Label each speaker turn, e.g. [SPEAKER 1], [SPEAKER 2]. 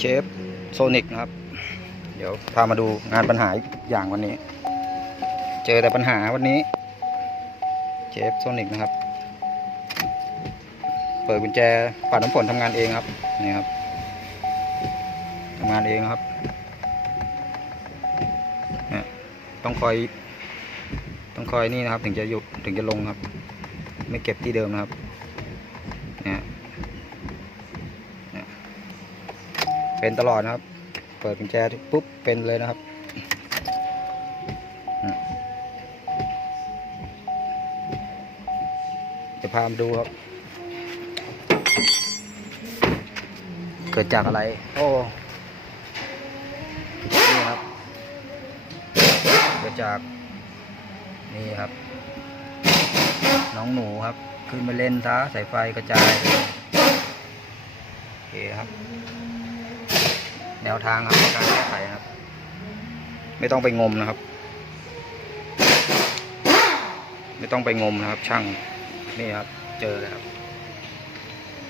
[SPEAKER 1] เชฟโซนิกนะครับ เดี๋ยวพามาดูงานปัญหาอีกอย่างวันนี้ เจอแต่ปัญหาวันนี้ เชฟโซนิกนะครับ เปิดกุญแจปัดน้ำฝนทำงานเองครับนี่ครับทำงานเองครับนี่ต้องคอย ต้องคอยนี่นะครับ ถึงจะหยุดถึงจะลงครับ ไม่เก็บที่เดิมนะครับนี่ยเนี่ย เป็นตลอดนะครับ เปิดกุญแจปุ๊บเป็นเลยนะครับจะพามาดูครับ เกิดจากอะไร โอ้นี่ครับ เกิดจาก นี่ครับ น้องหนูครับ ขึ้นมาเล่นซะสายไฟกระจายโอเคครับ แนวทางครับในการแก้ไขนะครับ ไม่ต้องไปงมนะครับ ไม่ต้องไปงมนะครับ ช่างนี่ครับ เจอเลยครับ